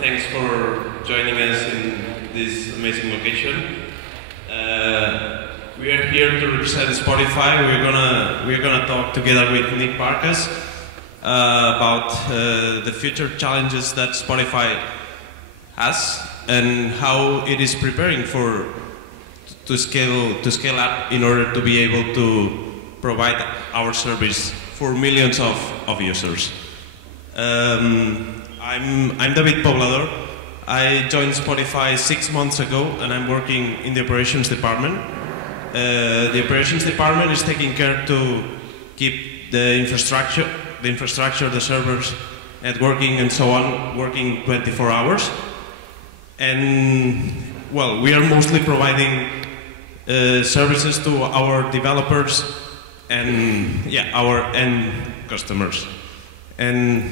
Thanks for joining us in this amazing location. We are here to represent Spotify. We're gonna talk together with Nick Barkas about the future challenges that Spotify has and how it is preparing to scale up in order to be able to provide our service for millions of users. I'm David Poblador. I joined Spotify 6 months ago, and I'm working in the operations department. The operations department is taking care to keep the infrastructure, the servers, networking, and so on, working 24 hours. And well, we are mostly providing services to our developers and our end customers. And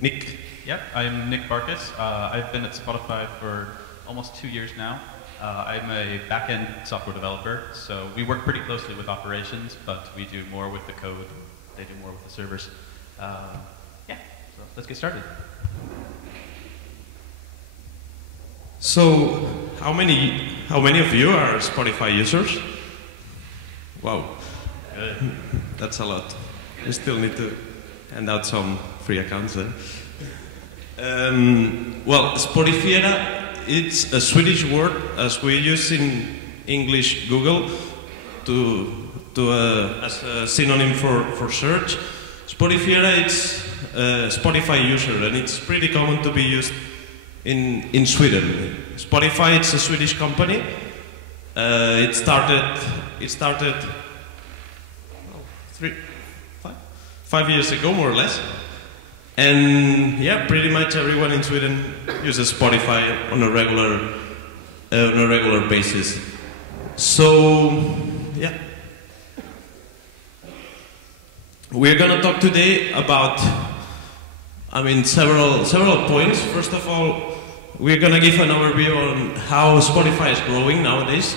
Nick. Yep, I'm Nick Barkas. I've been at Spotify for almost 2 years now. I'm a backend software developer, so we work pretty closely with operations, but we do more with the code. They do more with the servers. So let's get started. So, how many of you are Spotify users? Wow, good. That's a lot. We still need to hand out some free accounts then. Well, Spotify, it's a Swedish word as we use in English Google as a synonym for search. Spotify, it's a Spotify user, and it's pretty common to be used in Sweden. Spotify, it's a Swedish company. It started 5 years ago, more or less. And yeah, pretty much everyone in Sweden uses Spotify on a regular basis. So yeah, we're gonna talk today about, several points. First of all, we're gonna give an overview on how Spotify is growing nowadays,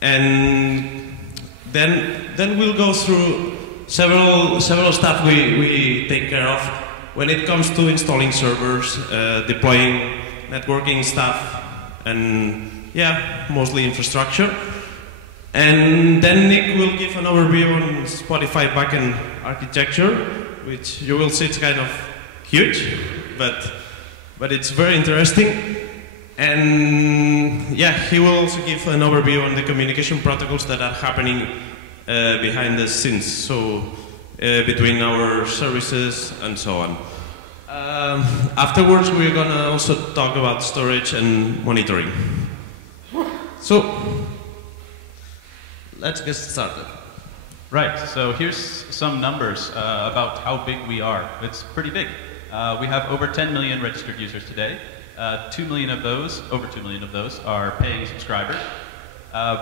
and then we'll go through several stuff we take care of when it comes to installing servers, deploying networking stuff, and yeah, mostly infrastructure. And then Nick will give an overview on Spotify backend architecture, which you will see it's kind of huge, but it's very interesting. And yeah, he will also give an overview on the communication protocols that are happening behind the scenes, so between our services and so on. Afterwards, we're gonna also talk about storage and monitoring. So, let's get started. Right, so here's some numbers about how big we are. It's pretty big. We have over 10 million registered users today. Over 2 million of those are paying subscribers.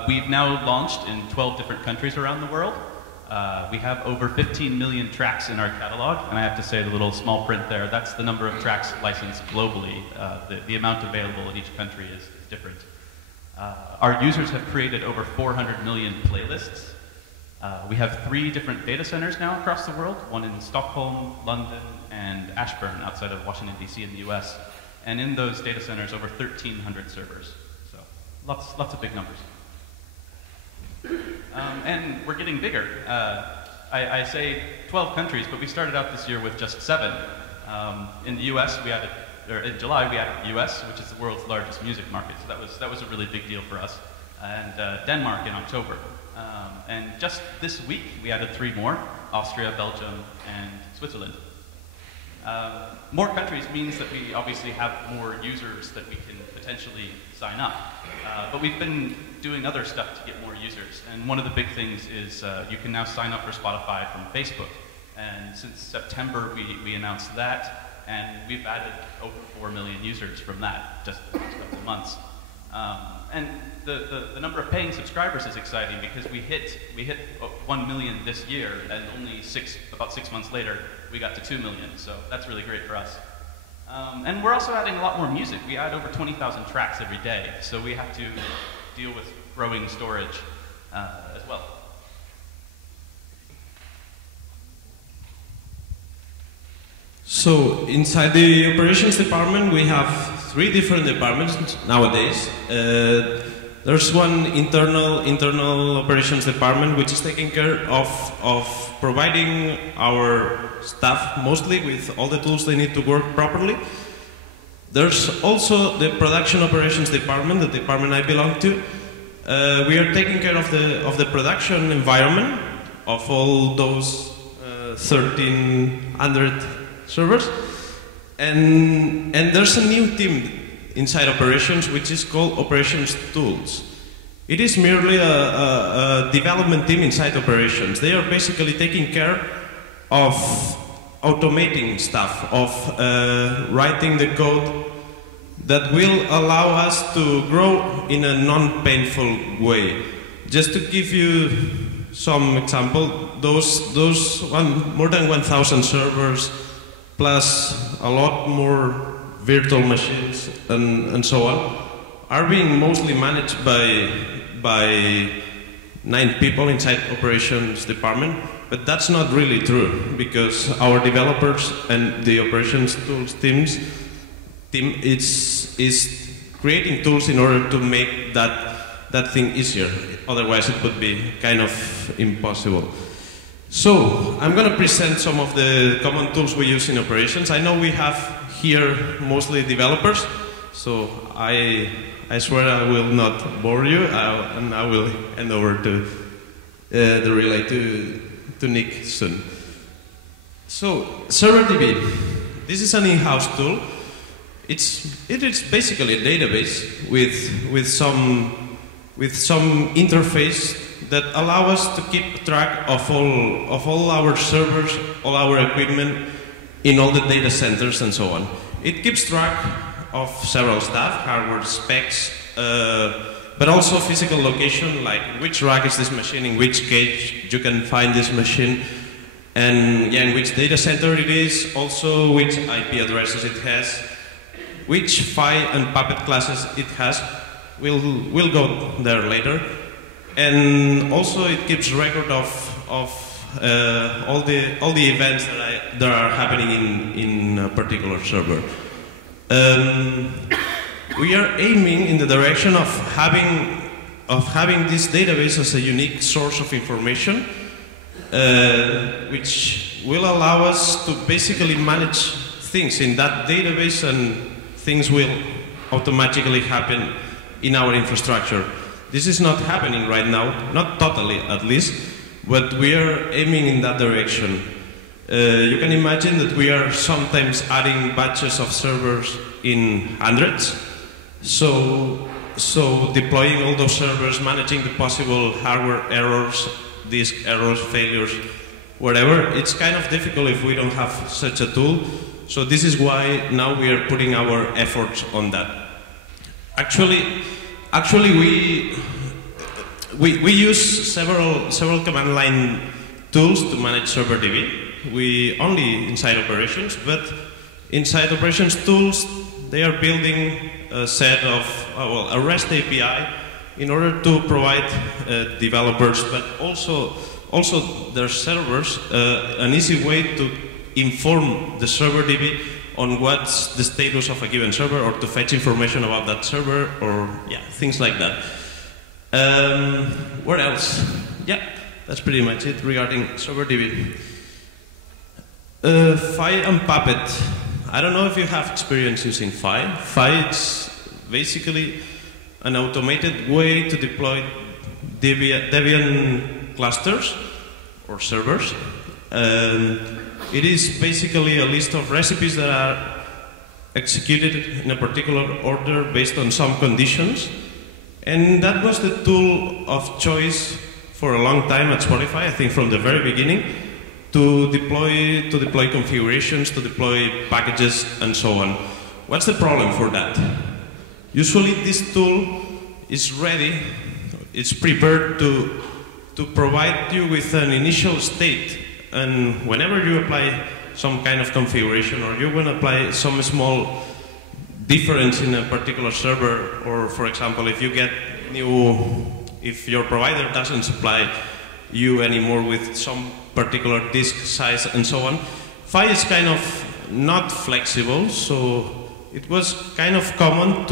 We've now launched in 12 different countries around the world. We have over 15 million tracks in our catalog, and I have to say the little small print there, that's the number of tracks licensed globally. The amount available in each country is different. Our users have created over 400 million playlists. We have 3 different data centers now across the world, one in Stockholm, London, and Ashburn outside of Washington, D.C. in the US. And in those data centers, over 1,300 servers. So lots of big numbers. And we're getting bigger. I say 12 countries, but we started out this year with just 7. In the US, in July, we added the US, which is the world's largest music market. So that was a really big deal for us. And Denmark in October. And just this week, we added 3 more: Austria, Belgium, and Switzerland. More countries means that we obviously have more users that we can potentially sign up. But we've been doing other stuff to get more users. And one of the big things is you can now sign up for Spotify from Facebook. And since September, we announced that. And we've added over 4 million users from that just in the last couple of months. And the number of paying subscribers is exciting because we hit 1 million this year, and only about 6 months later, we got to 2 million. So that's really great for us. And we're also adding a lot more music. We add over 20,000 tracks every day, so we have to deal with growing storage as well. So inside the operations department, we have 3 different departments nowadays. There's one internal operations department which is taking care of providing our staff mostly with all the tools they need to work properly. There's also the production operations department, the department I belong to. We are taking care of the production environment of all those 1,300 servers, and there's a new team inside operations which is called operations tools. It is merely a development team inside operations. They are basically taking care of automating stuff, of writing the code that will allow us to grow in a non-painful way. Just to give you some example, more than 1,000 servers plus a lot more virtual machines and so on are being mostly managed by 9 people inside operations department, but that's not really true because our developers and the operations tools team is creating tools in order to make that thing easier. Otherwise, it would be kind of impossible. So I'm going to present some of the common tools we use in operations. I know we have here mostly developers, so I swear I will not bore you, and I will hand over to the relay to Nick soon. So ServerDB, this is an in-house tool. It is basically a database with some interface that allow us to keep track of all our servers, all our equipment in all the data centers and so on. It keeps track of several stuff, hardware specs, but also physical location, like which rack is this machine, in which cage you can find this machine, and yeah, in which data center it is, also which IP addresses it has, which Phi and Puppet classes it has. We'll go there later. And also it keeps record of all the events that are happening in a particular server. We are aiming in the direction of having this database as a unique source of information, which will allow us to basically manage things in that database, and things will automatically happen in our infrastructure. This is not happening right now, not totally at least, but we are aiming in that direction. You can imagine that we are sometimes adding batches of servers in hundreds, so deploying all those servers, managing the possible hardware errors, disk errors, failures, whatever, it's kind of difficult if we don't have such a tool. So this is why now we are putting our efforts on that. Actually, we use several command line tools to manage ServerDB. We only inside operations, but inside operations tools, they are building a set of a REST API in order to provide developers, but also their servers an easy way to inform the ServerDB on what's the status of a given server, or to fetch information about that server, or yeah, things like that. What else? Yeah, that's pretty much it regarding ServerDB. Phi and Puppet. I don't know if you have experience using Phi. Phi is basically an automated way to deploy Debian clusters or servers. It is basically a list of recipes that are executed in a particular order based on some conditions. And that was the tool of choice for a long time at Spotify, I think from the very beginning, to deploy configurations, to deploy packages, and so on. What's the problem for that? Usually this tool is ready, it's prepared to provide you with an initial state. And whenever you apply some kind of configuration, or you want to apply some small difference in a particular server, or for example, if you get if your provider doesn't supply you anymore with some particular disk size and so on, Phi is kind of not flexible, so it was kind of common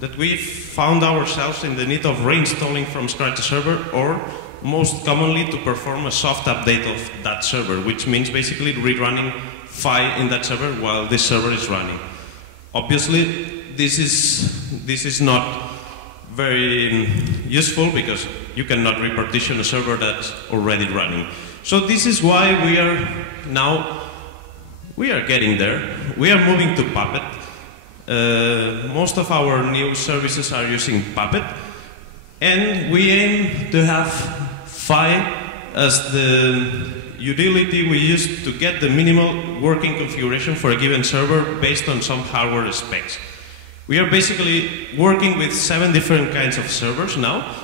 that we found ourselves in the need of reinstalling from scratch a server, or most commonly to perform a soft update of that server, which means basically rerunning Phi in that server while this server is running. Obviously, this is not very useful because you cannot repartition a server that's already running. So this is why we are getting there. We are moving to Puppet. Most of our new services are using Puppet, and we aim to have Phi as the utility we use to get the minimal working configuration for a given server based on some hardware specs. We are basically working with 7 different kinds of servers now,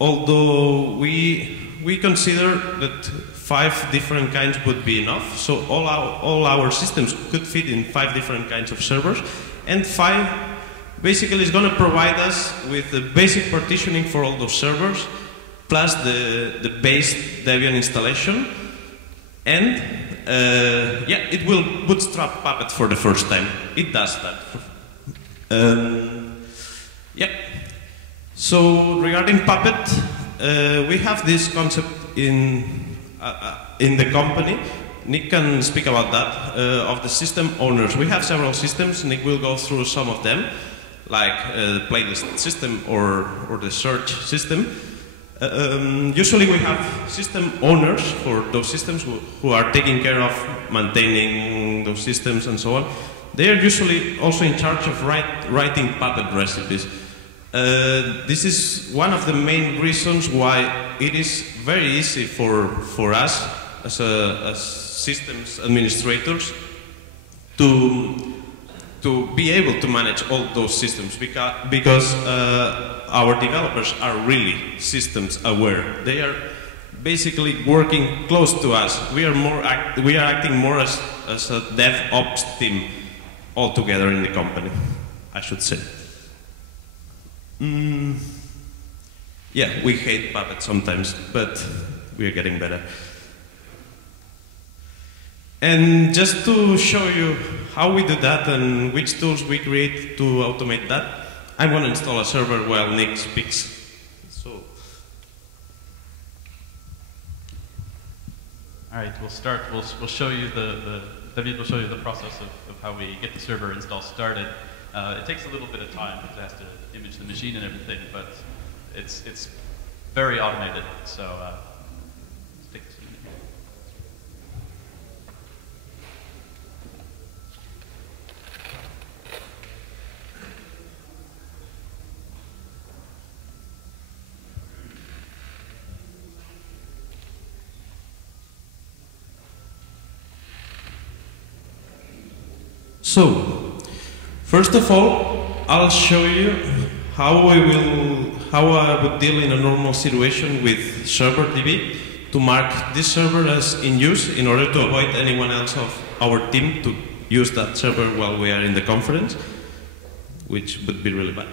although we consider that 5 different kinds would be enough, so all our systems could fit in 5 different kinds of servers, and Phi basically is going to provide us with the basic partitioning for all those servers, plus the base Debian installation, and yeah, it will bootstrap Puppet for the first time. It does that. Yeah. So regarding Puppet, we have this concept in the company. Nick can speak about that, of the system owners. We have several systems. Nick will go through some of them, like the playlist system or the search system. Usually we have system owners for those systems who are taking care of maintaining those systems and so on. They are usually also in charge of writing Puppet recipes. This is one of the main reasons why it is very easy for us as systems administrators to be able to manage all those systems, because our developers are really systems aware. They are basically working close to us. We are acting more as a DevOps team altogether in the company, I should say. Yeah, we hate Puppet sometimes, but we are getting better. And just to show you how we do that and which tools we create to automate that, I'm going to install a server while Nick speaks. So, all right, we'll start. We'll show you David will show you the process of how we get the server install started. It takes a little bit of time because it has to image the machine and everything, but it's very automated. So let's take this a minute. So, first of all, I'll show you how I would deal in a normal situation with server DB to mark this server as in use in order to avoid anyone else of our team to use that server while we are in the conference, which would be really bad.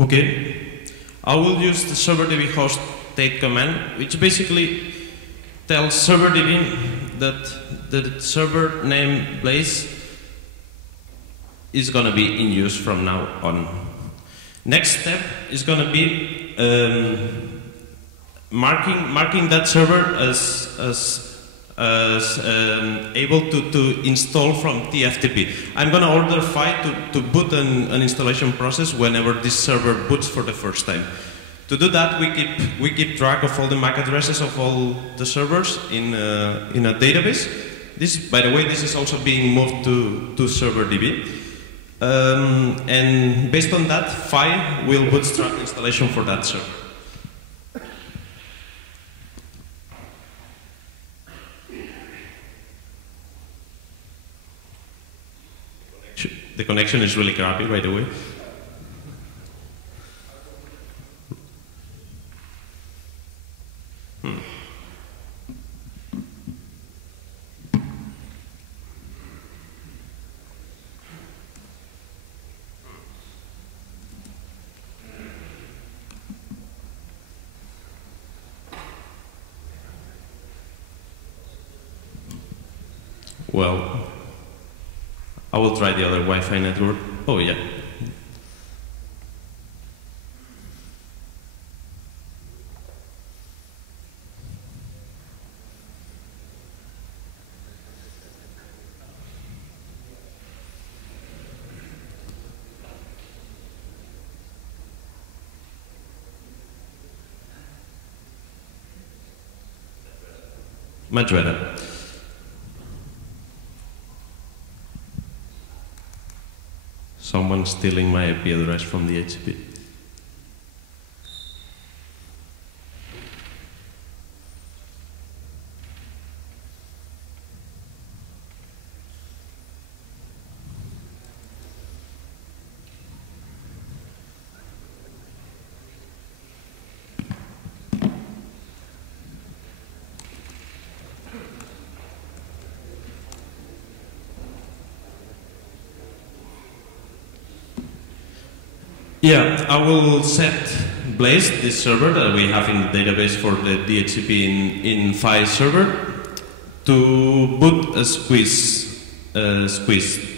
Okay, I will use the serverdb host take command, which basically tells serverdb that the server name place is going to be in use from now on. Next step is going to be marking that server as able to install from TFTP. I'm going to order Phi to boot an installation process whenever this server boots for the first time. To do that, we keep track of all the MAC addresses of all the servers in a database. This, by the way, this is also being moved to serverdb. And based on that, Phi will bootstrap installation for that server. the connection is really crappy, by the way. Well, I will try the other Wi-Fi network. Oh, yeah. Much better. Someone stealing my IP address from the HCP. Yeah, I will set Blaze, this server that we have in the database for the DHCP in file server, to boot a squeeze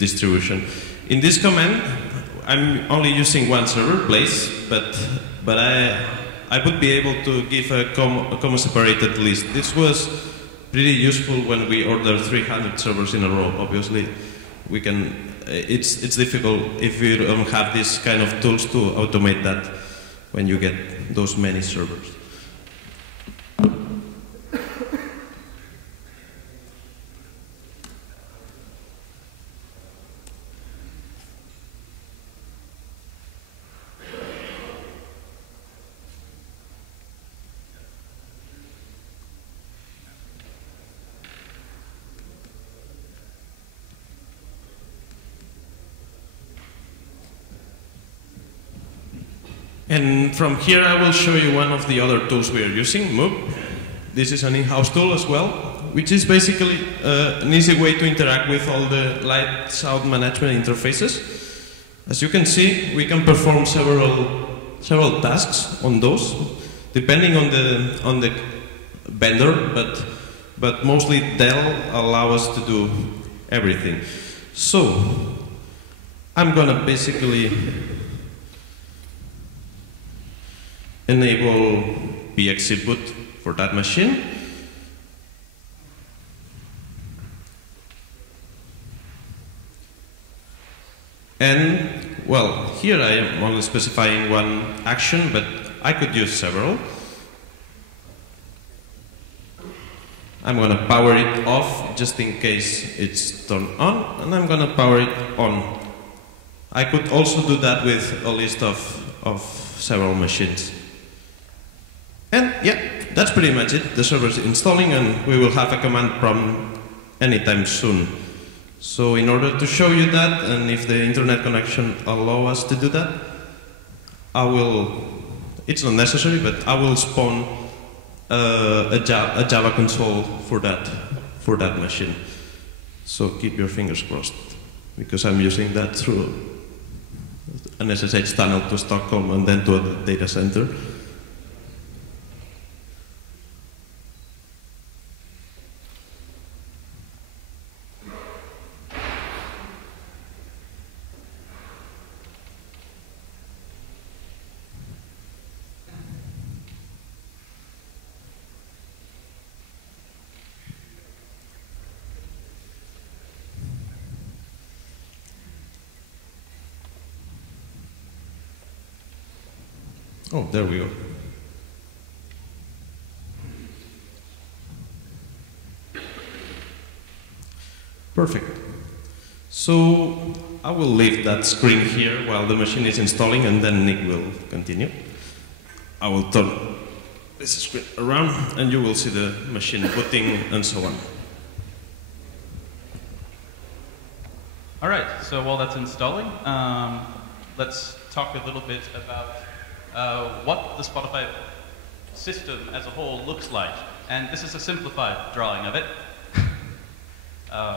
distribution. In this command, I'm only using one server, Blaze, but I would be able to give a comma-separated list. This was pretty useful when we order 300 servers in a row. Obviously, we can. It's difficult if you don't have this kind of tools to automate that when you get those many servers. And from here I will show you one of the other tools we are using, Move. This is an in-house tool as well, which is basically an easy way to interact with all the light sound management interfaces. As you can see, we can perform several tasks on those, depending on the vendor, but mostly they'll allow us to do everything. So I'm gonna basically enable bxc boot for that machine. And, well, here I am only specifying one action, but I could use several. I'm going to power it off just in case it's turned on, and I'm going to power it on. I could also do that with a list of several machines. And yeah, that's pretty much it. The server is installing and we will have a command prompt anytime soon. So in order to show you that, and if the internet connection allows us to do that, it's not necessary, but I will spawn a Java console for that machine. So keep your fingers crossed, because I'm using that through an SSH tunnel to Stockholm and then to a data center. Oh, there we go. Perfect. So I will leave that screen here while the machine is installing, and then Nick will continue. I will turn this screen around and you will see the machine booting and so on. All right, so while that's installing, let's talk a little bit about what the Spotify system as a whole looks like. And this is a simplified drawing of it.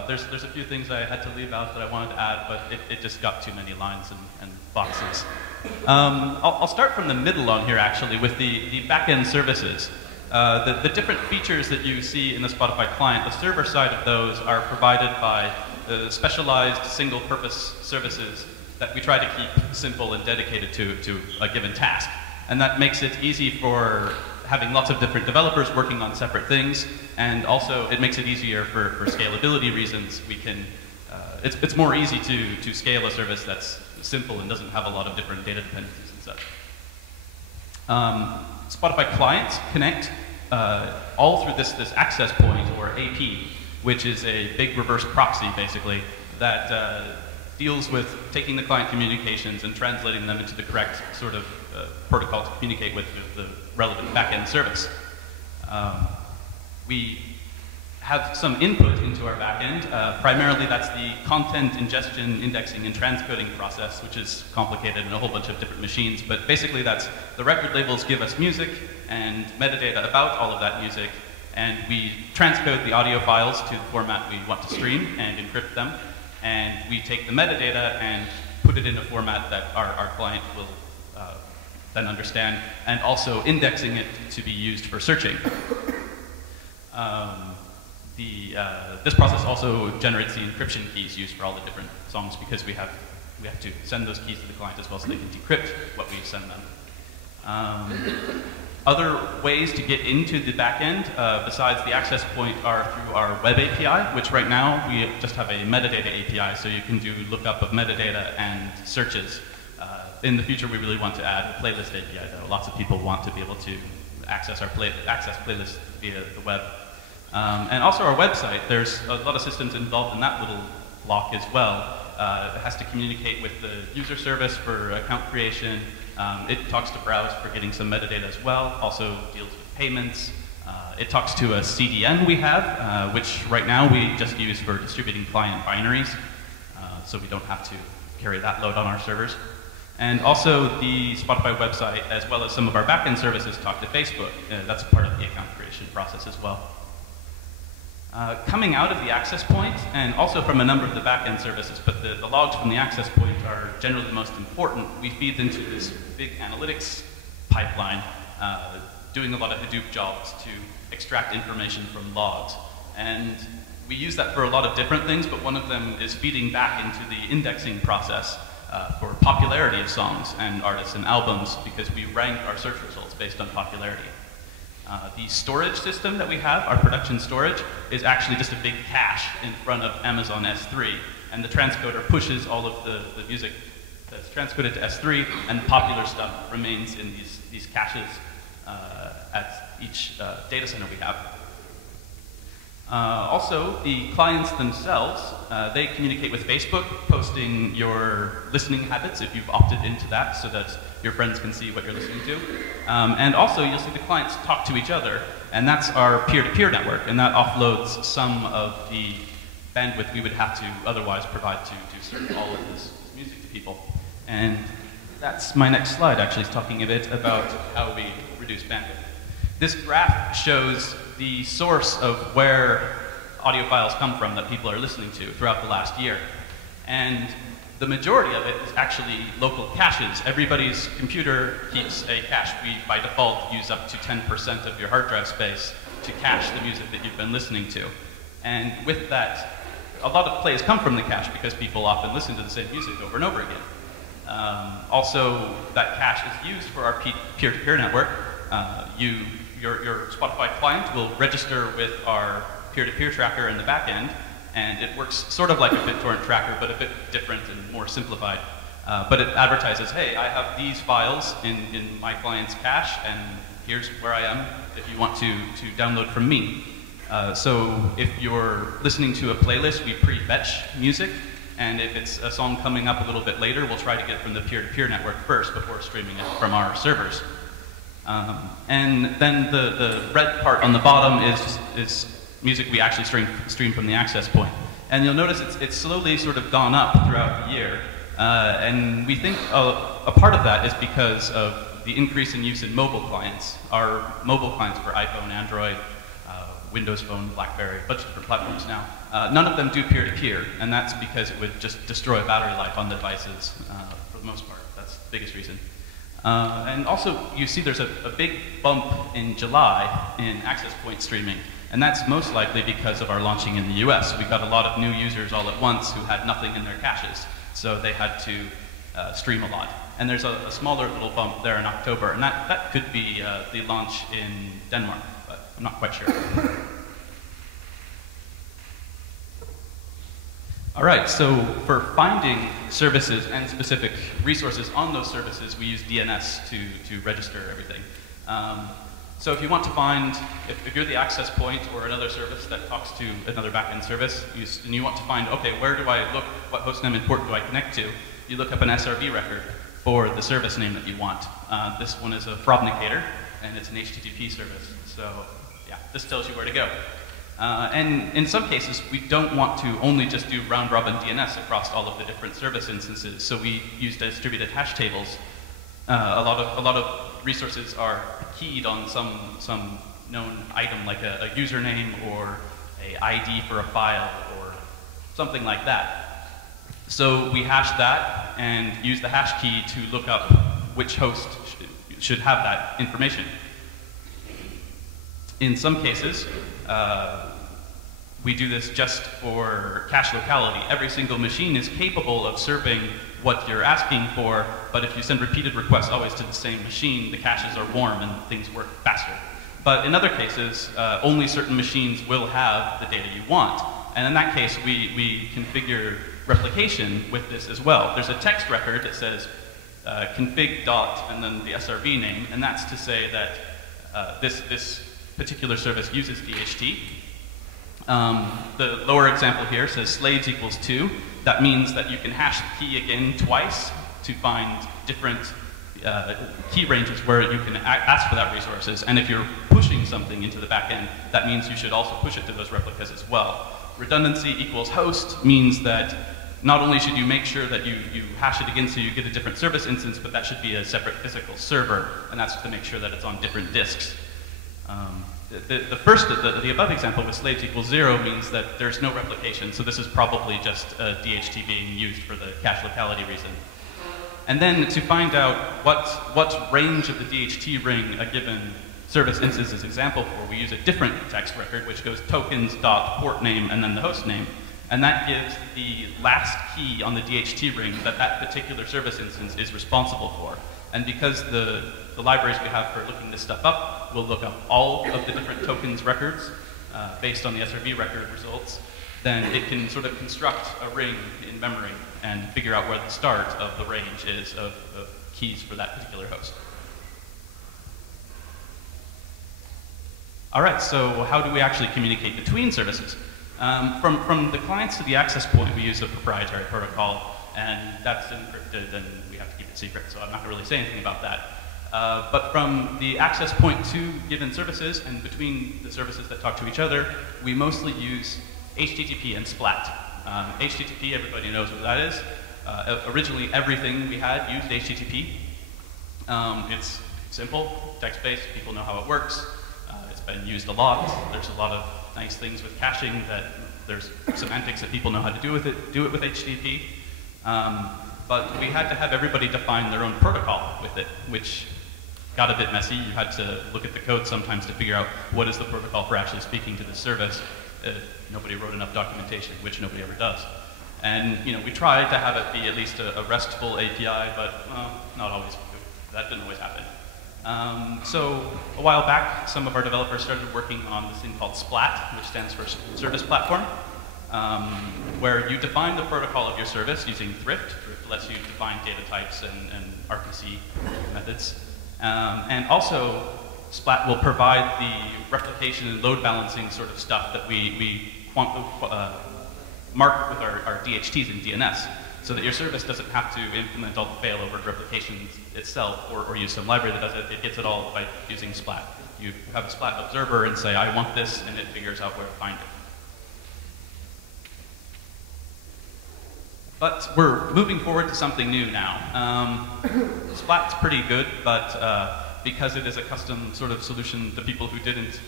There's a few things I had to leave out that I wanted to add, but it just got too many lines and boxes. I'll start from the middle on here, actually, with the backend services. The different features that you see in the Spotify client, the server side of those are provided by the specialized single-purpose services that we try to keep simple and dedicated to a given task. And that makes it easy for having lots of different developers working on separate things, and also it makes it easier for scalability reasons. We can, it's more easy to scale a service that's simple and doesn't have a lot of different data dependencies and such. Spotify clients connect all through this access point, or AP, which is a big reverse proxy, basically, that deals with taking the client communications and translating them into the correct sort of protocol to communicate with the relevant backend service. We have some input into our backend. Primarily, that's the content ingestion, indexing, and transcoding process, which is complicated in a whole bunch of different machines. But basically, that's the record labels give us music and metadata about all of that music, and we transcode the audio files to the format we want to stream and encrypt them. And we take the metadata and put it in a format that our client will then understand, and also indexing it to be used for searching. This process also generates the encryption keys used for all the different songs, because we have to send those keys to the client as well, so they can decrypt what we send them. Other ways to get into the backend, besides the access point, are through our web API, which right now we just have a metadata API, so you can do lookup of metadata and searches. In the future, we really want to add a playlist API, though. Lots of people want to be able to access our playlists via the web. And also our website, there's a lot of systems involved in that little block as well. It has to communicate with the user service for account creation. It talks to Browse for getting some metadata as well, also deals with payments. It talks to a CDN we have, which right now we just use for distributing client binaries, so we don't have to carry that load on our servers. And also the Spotify website, as well as some of our backend services, talk to Facebook. That's part of the account creation process as well. Coming out of the access point, and also from a number of the backend services, but the logs from the access point are generally the most important, we feed into this big analytics pipeline, doing a lot of Hadoop jobs to extract information from logs. And we use that for a lot of different things, but one of them is feeding back into the indexing process for popularity of songs and artists and albums, because we rank our search results based on popularity. The storage system that we have, our production storage, is actually just a big cache in front of Amazon S3, and the transcoder pushes all of the music that's transcoded to S3, and the popular stuff remains in these caches at each data center we have. Also, the clients themselves, they communicate with Facebook, posting your listening habits if you've opted into that, so that your friends can see what you're listening to. And also, you'll see the clients talk to each other, and that's our peer-to-peer network, and that offloads some of the bandwidth we would have to otherwise provide to serve all of this music to people. And that's my next slide, actually, is talking a bit about how we reduce bandwidth. This graph shows the source of where audio files come from that people are listening to throughout the last year. And the majority of it is actually local caches. Everybody's computer keeps a cache. We, by default, use up to 10% of your hard drive space to cache the music that you've been listening to. And with that, a lot of plays come from the cache because people often listen to the same music over and over again. Also, that cache is used for our peer-to-peer network. Your Spotify client will register with our peer-to-peer tracker in the back end, and it works sort of like a BitTorrent tracker, but a bit different and more simplified. But it advertises, hey, I have these files in my client's cache, and here's where I am if you want to download from me. So if you're listening to a playlist, we pre-fetch music, and if it's a song coming up a little bit later, we'll try to get it from the peer-to-peer network first before streaming it from our servers. And then the red part on the bottom is music we actually stream from the access point. And you'll notice it's slowly sort of gone up throughout the year. And we think a part of that is because of the increase in use in mobile clients. Our mobile clients for iPhone, Android, Windows Phone, BlackBerry, a bunch of different platforms now. None of them do peer-to-peer, and that's because it would just destroy battery life on the devices for the most part. That's the biggest reason. And also, you see there's a big bump in July in access point streaming, and that's most likely because of our launching in the US. We got a lot of new users all at once who had nothing in their caches, so they had to stream a lot. And there's a smaller little bump there in October, and that could be the launch in Denmark, but I'm not quite sure. All right, so for finding services and specific resources on those services, we use DNS to register everything. So if you want to find, if you're the access point or another service that talks to another backend service, and you want to find, okay, where do I look, what hostname and port do I connect to? You look up an SRV record for the service name that you want. This one is a Frobnicator, and it's an HTTP service. So yeah, this tells you where to go. And in some cases, we don't want to only just do round-robin DNS across all of the different service instances, so we use distributed hash tables. A lot of resources are keyed on some known item, like a username or a ID for a file or something like that. So we hash that and use the hash key to look up which host should have that information. In some cases, we do this just for cache locality. Every single machine is capable of serving what you're asking for, but if you send repeated requests always to the same machine, the caches are warm and things work faster. But in other cases, only certain machines will have the data you want. And in that case, we configure replication with this as well. There's a text record that says config dot and then the SRV name, and that's to say that this particular service uses DHT. The lower example here says slaves equals 2. That means that you can hash the key again twice to find different key ranges where you can ask for that resources. And if you're pushing something into the backend, that means you should also push it to those replicas as well. Redundancy equals host means that not only should you make sure that you hash it again so you get a different service instance, but that should be a separate physical server, and that's to make sure that it's on different disks. The above example with slaves equals 0 means that there's no replication, so this is probably just DHT being used for the cache locality reason. And then to find out what range of the DHT ring a given service instance is example for, we use a different text record, which goes tokens dot port name and then the host name, and that gives the last key on the DHT ring that that particular service instance is responsible for. And because the libraries we have for looking this stuff up will look up all of the different tokens records based on the SRV record results, then it can sort of construct a ring in memory and figure out where the start of the range is of keys for that particular host. All right, so how do we actually communicate between services? From the clients to the access point, we use a proprietary protocol, and that's encrypted, and we have to keep it secret, so I'm not going to really say anything about that. But from the access point to given services and between the services that talk to each other, we mostly use HTTP and Splat. HTTP, everybody knows what that is. Originally, everything we had used HTTP. It's simple, text-based, people know how it works. It's been used a lot. There's a lot of nice things with caching that there's semantics that people know how to do it with HTTP. But we had to have everybody define their own protocol with it, which got a bit messy. You had to look at the code sometimes to figure out what is the protocol for actually speaking to the service. Nobody wrote enough documentation, which nobody ever does. And we tried to have it be at least a RESTful API, but not always. That didn't always happen. So a while back, some of our developers started working on this thing called Splat, which stands for Service Platform, where you define the protocol of your service using Thrift. Thrift lets you define data types and RPC methods. And also, Splat will provide the replication and load balancing sort of stuff that we mark with our DHTs and DNS, so that your service doesn't have to implement all the failover replications itself or use some library that does it. It gets it all by using Splat. You have a Splat observer and say, I want this, and it figures out where to find it. But we're moving forward to something new now. Splat's pretty good, but because it is a custom sort of solution, the people who didn't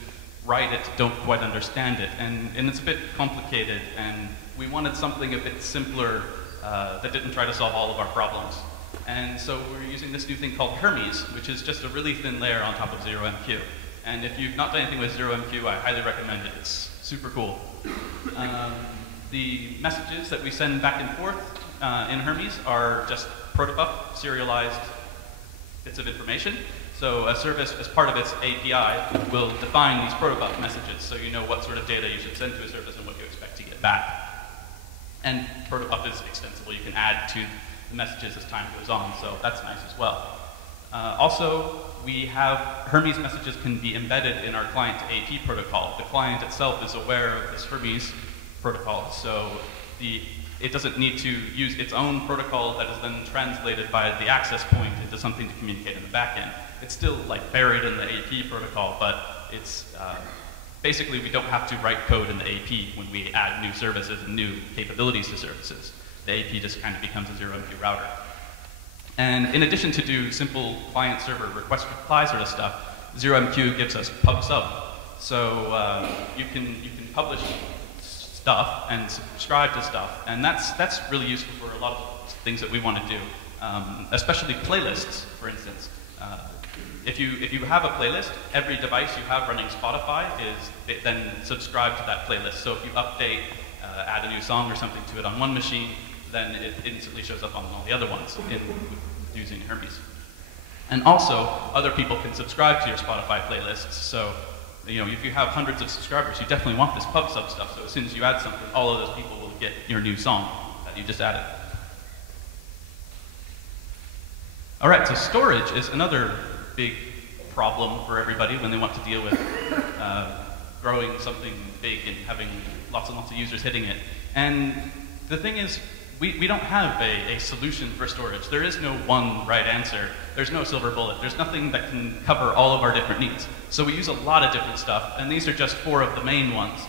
write it don't quite understand it, and it's a bit complicated, and we wanted something a bit simpler that didn't try to solve all of our problems. And so we're using this new thing called Hermes, which is just a really thin layer on top of 0MQ. And if you've not done anything with 0MQ, I highly recommend it. It's super cool. The messages that we send back and forth in Hermes are just protobuf serialized bits of information. So a service, as part of its API, will define these protobuf messages so you know what sort of data you should send to a service and what you expect to get back. And protobuf is extensible. You can add to the messages as time goes on, so that's nice as well. Also, we have Hermes messages can be embedded in our client to AP protocol. The client itself is aware of this Hermes protocol, so it doesn't need to use its own protocol that is then translated by the access point into something to communicate in the backend. It's still like buried in the AP protocol, but it's basically we don't have to write code in the AP when we add new services and new capabilities to services. The AP just kind of becomes a 0MQ router. And in addition to do simple client-server request-reply sort of stuff, 0MQ gives us pub sub. So you can publish stuff and subscribe to stuff, and that's really useful for a lot of things that we want to do, especially playlists, for instance. If you have a playlist, every device you have running Spotify is then subscribed to that playlist. So if you update, add a new song or something to it on one machine, then it instantly shows up on all the other ones using Hermes. And also, other people can subscribe to your Spotify playlists. So, you know, if you have hundreds of subscribers, you definitely want this pub sub stuff. So as soon as you add something, all of those people will get your new song that you just added. All right, so storage is another big problem for everybody when they want to deal with growing something big and having lots and lots of users hitting it. And the thing is, we don't have a solution for storage. There is no one right answer. There's no silver bullet. There's nothing that can cover all of our different needs. So we use a lot of different stuff, and these are just 4 of the main ones.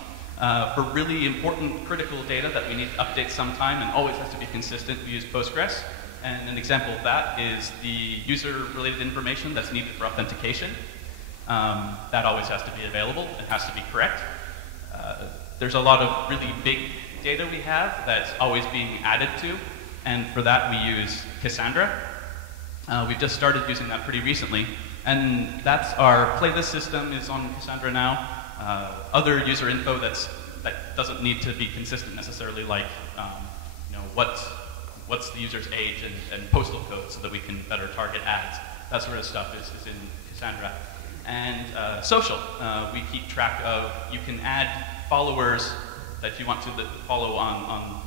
For really important critical data that we need to update sometime and always has to be consistent, we use Postgres. And an example of that is the user-related information that's needed for authentication. That always has to be available. It has to be correct. There's a lot of really big data we have that's always being added to, and for that we use Cassandra. We've just started using that pretty recently, and that's our playlist system is on Cassandra now. Other user info that doesn't need to be consistent necessarily, like you know, what's the user's age and postal code so that we can better target ads. That sort of stuff is in Cassandra. And social, we keep track of, you can add followers that you want to follow on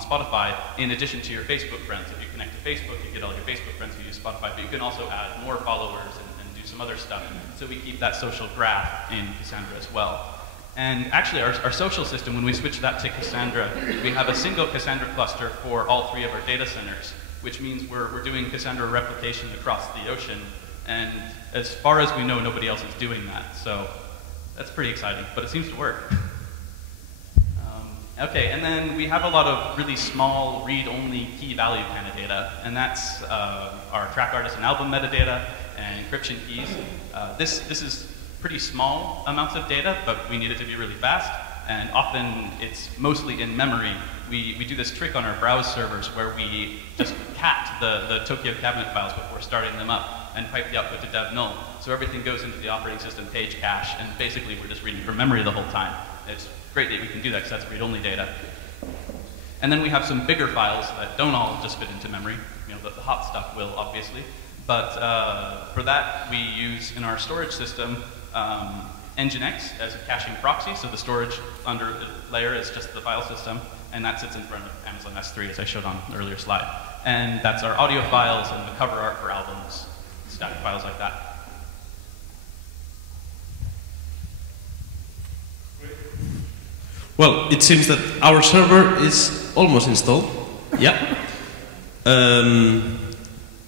Spotify in addition to your Facebook friends. If you connect to Facebook, you get all your Facebook friends who use Spotify, but you can also add more followers and do some other stuff. So we keep that social graph in Cassandra as well. And actually, our social system, when we switch that to Cassandra, we have a single Cassandra cluster for all 3 of our data centers, which means we're doing Cassandra replication across the ocean. And as far as we know, nobody else is doing that. So that's pretty exciting, but it seems to work. Okay, and then we have a lot of really small read-only key-value kind of data, and that's our track artist and album metadata and encryption keys. This is pretty small amounts of data, but we need it to be really fast, and often it's mostly in memory. We do this trick on our browse servers where we just cat the Tokyo cabinet files before starting them up and pipe the output to dev null. So everything goes into the operating system page cache, and basically we're just reading from memory the whole time. It's great that we can do that because that's read-only data. And then we have some bigger files that don't all just fit into memory. You know, the hot stuff will, obviously. But for that, we use, in our storage system, Nginx as a caching proxy. So the storage under layer is just the file system, and that sits in front of Amazon S3, as I showed on the earlier slide. And that's our audio files and the cover art for albums, static files like that. Well, it seems that our server is almost installed. Yeah.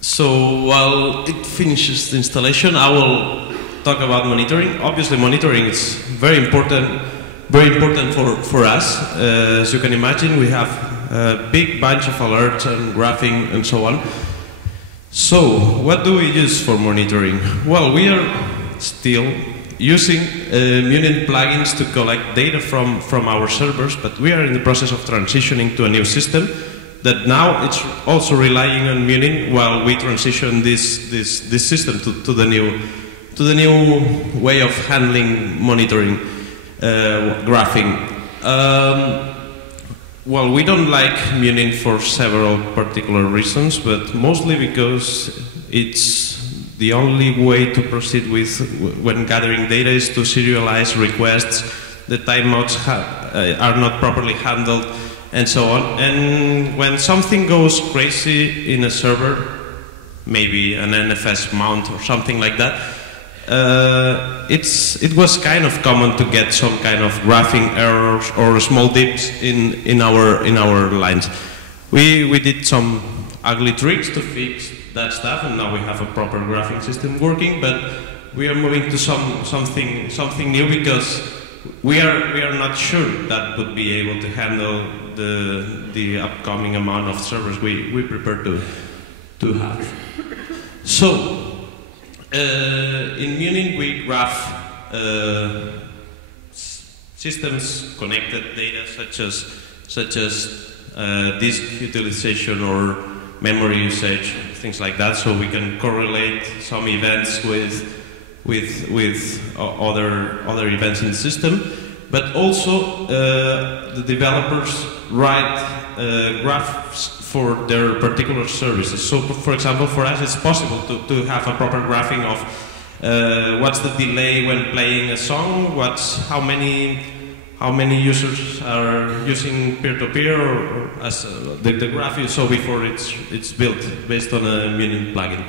So while it finishes the installation, I will talk about monitoring. Obviously, monitoring is very important for us. As you can imagine, we have a big bunch of alerts and graphing and so on. So, what do we use for monitoring? Well, we are still using Munin plugins to collect data from our servers, but we are in the process of transitioning to a new system that now it's also relying on Munin while we transition this system to the new way of handling monitoring, graphing. Well, we don't like Munin for several particular reasons, but mostly because it's the only way to proceed with when gathering data is to serialize requests, the timeouts are not properly handled, and so on. And when something goes crazy in a server, maybe an NFS mount or something like that, it was kind of common to get some kind of graphing errors or small dips in our lines. We did some ugly tricks to fix that stuff, and now we have a proper graphing system working. But we are moving to something new because we are not sure that would be able to handle the upcoming amount of servers we prepare to have. So. In Munin, we graph systems connected data such as disk utilization or memory usage, things like that, so we can correlate some events with other events in the system. But also, the developers write graphs for their particular services. So, for example, for us, it's possible to have a proper graphing of what's the delay when playing a song, how many users are using peer-to-peer, or as the graph you saw before. It's built based on a Munin plugin.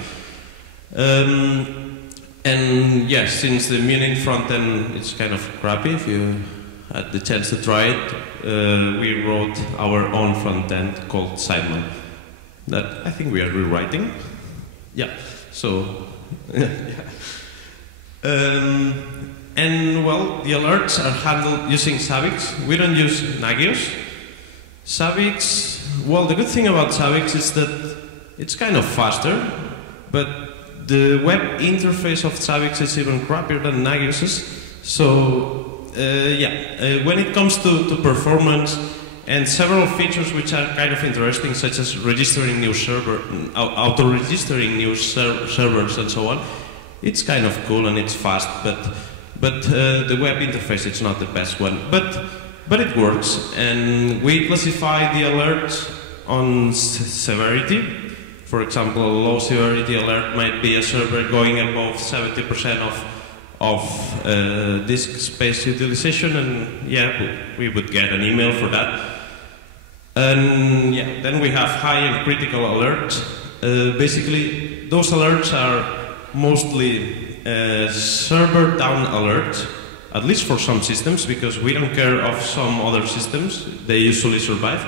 And yes, since the Munin front end is kind of crappy, if you had the chance to try it, we wrote our own front end called Sideman that I think we are rewriting. Yeah, so yeah. And well, the alerts are handled using Savix. We don't use Nagios. Savix, well, the good thing about Savix is that it's kind of faster, but the web interface of Savix is even crappier than Nagios's. So when it comes to performance and several features which are kind of interesting, such as registering new auto-registering new servers and so on, it's kind of cool and it's fast, but the web interface, it's not the best one. But it works, and we classify the alerts on severity. For example, a low severity alert might be a server going above 70% of disk space utilization, and yeah, we would get an email for that. And yeah, then we have high and critical alerts. Basically, those alerts are mostly server down alerts, at least for some systems, because we don't care of some other systems, they usually survive.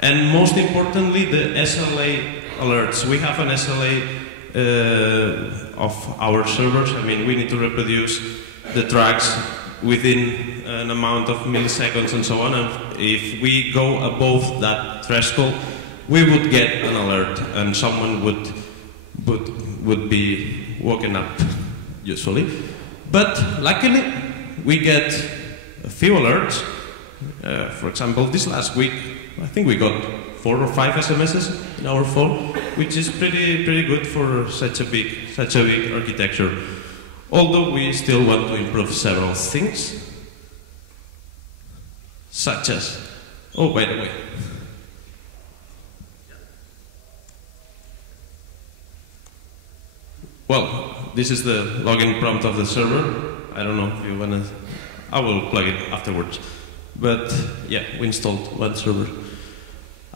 And most importantly, the SLA alerts. We have an SLA of our servers. I mean, we need to reproduce the tracks within an amount of milliseconds and so on. And if we go above that threshold, we would get an alert, and someone would be woken up, usually. But luckily, we get a few alerts. For example, this last week, I think we got 4 or 5 SMSs in our phone, which is pretty good for such a big architecture. Although we still want to improve several things, such as, oh, by the way, well, this is the login prompt of the server. I don't know if you want to, I will plug it afterwards. But yeah, we installed one server.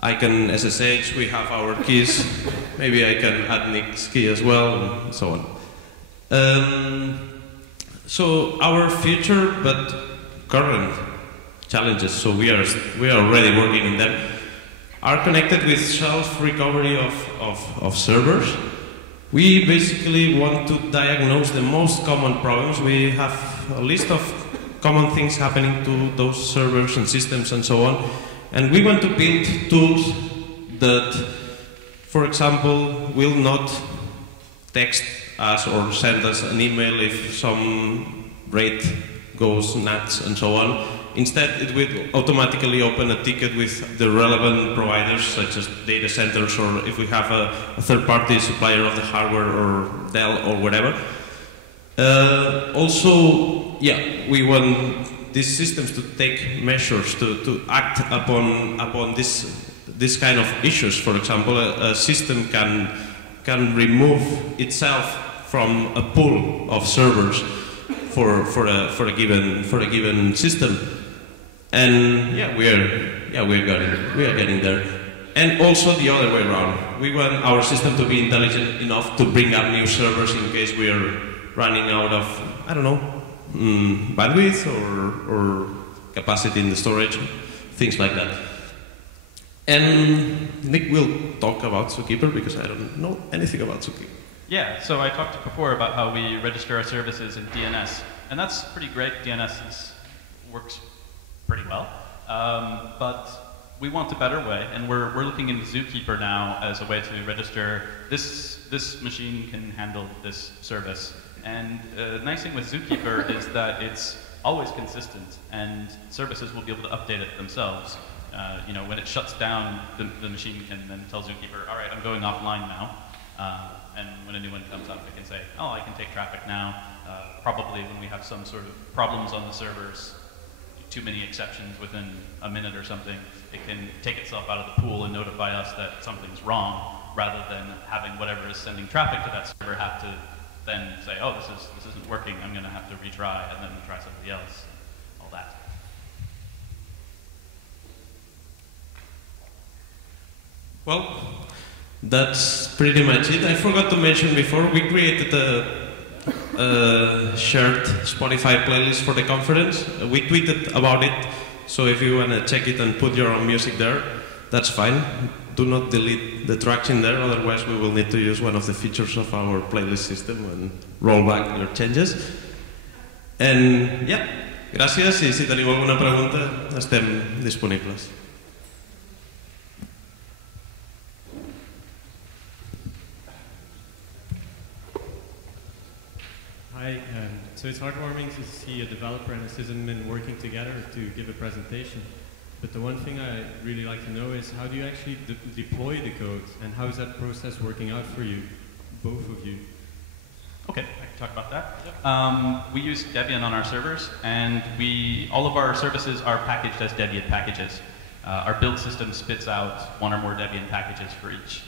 I can SSH, we have our keys. Maybe I can add Nick's key as well, and so on. So our future, but current challenges, so we are already working on them, are connected with self-recovery of servers. We basically want to diagnose the most common problems. We have a list of common things happening to those servers and systems and so on. And we want to build tools that, for example, will not text us or send us an email if some rate goes nuts and so on. Instead, it will automatically open a ticket with the relevant providers, such as data centers, or if we have a third-party supplier of the hardware, or Dell, or whatever. Also, yeah, we want these systems to take measures to act upon this kind of issues. For example, a system can remove itself from a pool of servers for a given system. And yeah, we are getting there. And also the other way around. We want our system to be intelligent enough to bring up new servers in case we are running out of, I don't know, bandwidth or capacity in the storage, things like that. And Nick will talk about Zookeeper because I don't know anything about Zookeeper. Yeah, so I talked before about how we register our services in DNS, and that's pretty great. DNS works pretty well, but we want a better way, and we're looking into Zookeeper now as a way to register this machine can handle this service. And the nice thing with Zookeeper is that it's always consistent, and services will be able to update it themselves. You know, when it shuts down, the machine can then tell Zookeeper, all right, I'm going offline now. And when a new one comes up, it can say, oh, I can take traffic now. Probably when we have some sort of problems on the servers, too many exceptions within a minute or something, it can take itself out of the pool and notify us that something's wrong, rather than having whatever is sending traffic to that server have to then say, oh, this isn't working, I'm going to have to retry, and then try somebody else, all that. Well, that's pretty much it. I forgot to mention before, we created a shared Spotify playlist for the conference. We tweeted about it, so if you want to check it and put your own music there, that's fine. Do not delete the tracks in there, otherwise we will need to use one of the features of our playlist system and roll back your changes. And yeah, gràcies, i si teniu alguna pregunta estem disponibles. Hi, so it's heartwarming to see a developer and a sysadmin working together to give a presentation. But the one thing I really like to know is how do you actually deploy the code, and how is that process working out for you, both of you? Okay, I can talk about that. Yep. We use Debian on our servers, and all of our services are packaged as Debian packages. Our build system spits out one or more Debian packages for each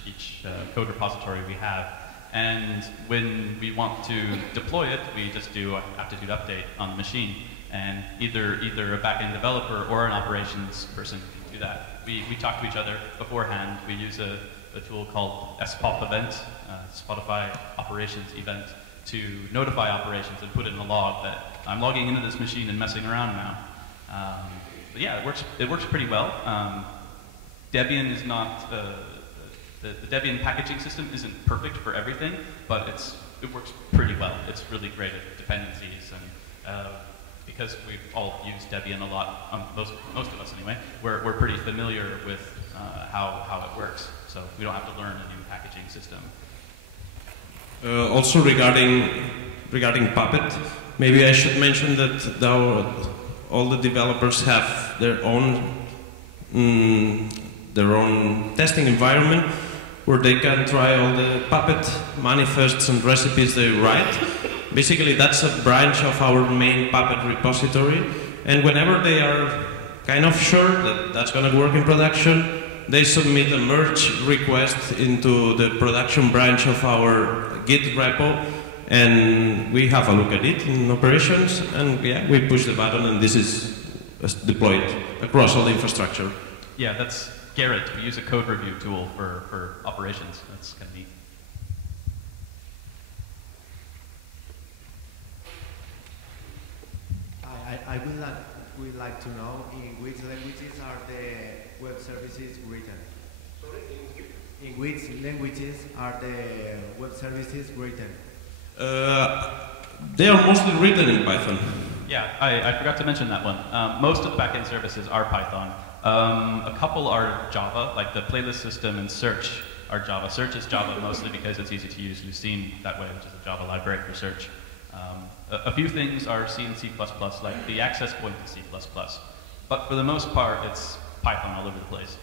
code repository we have. And when we want to deploy it, we just do an aptitude update on the machine. And either a backend developer or an operations person can do that. We talk to each other beforehand. We use a tool called SPOP event, Spotify operations event, to notify operations and put in a log that I'm logging into this machine and messing around now. But yeah, it works pretty well. Debian is not the Debian packaging system isn't perfect for everything, but it works pretty well. It's really great at dependencies, and because we've all used Debian a lot, most of us anyway, we're pretty familiar with how it works. So we don't have to learn a new packaging system. Also regarding Puppet, maybe I should mention that all the developers have their own testing environment where they can try all the Puppet manifests and recipes they write. Basically, that's a branch of our main Puppet repository, and whenever they are kind of sure that that's going to work in production, they submit a merge request into the production branch of our Git repo, and we have a look at it in operations, and yeah, we push the button, and this is deployed across all the infrastructure. Yeah, that's Garrett. We use a code review tool for operations. That's kind of neat. I would like to know in which languages are the web services written? Sorry? In which languages are the web services written? They are mostly written in Python. Yeah, I forgot to mention that one. Most of the backend services are Python. A couple are Java, like the playlist system and search are Java. Search is Java mostly because it's easy to use Lucene that way, which is a Java library for search. A few things are C and C++, like the access point is C++. But for the most part, it's Python all over the place.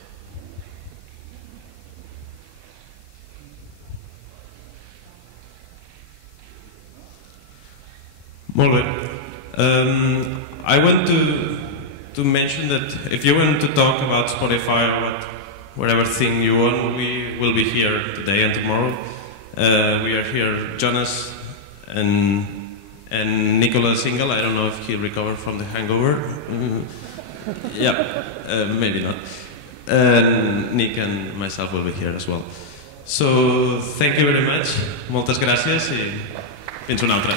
Molt bé. I want to mention that if you want to talk about Spotify or whatever thing you want, we will be here today and tomorrow. We are here, Jonas and Nicolas Single. I don't know if he recovered from the hangover. Yeah, maybe not. Nick and myself will be here as well. So, thank you very much. Moltes gràcies i fins una altra.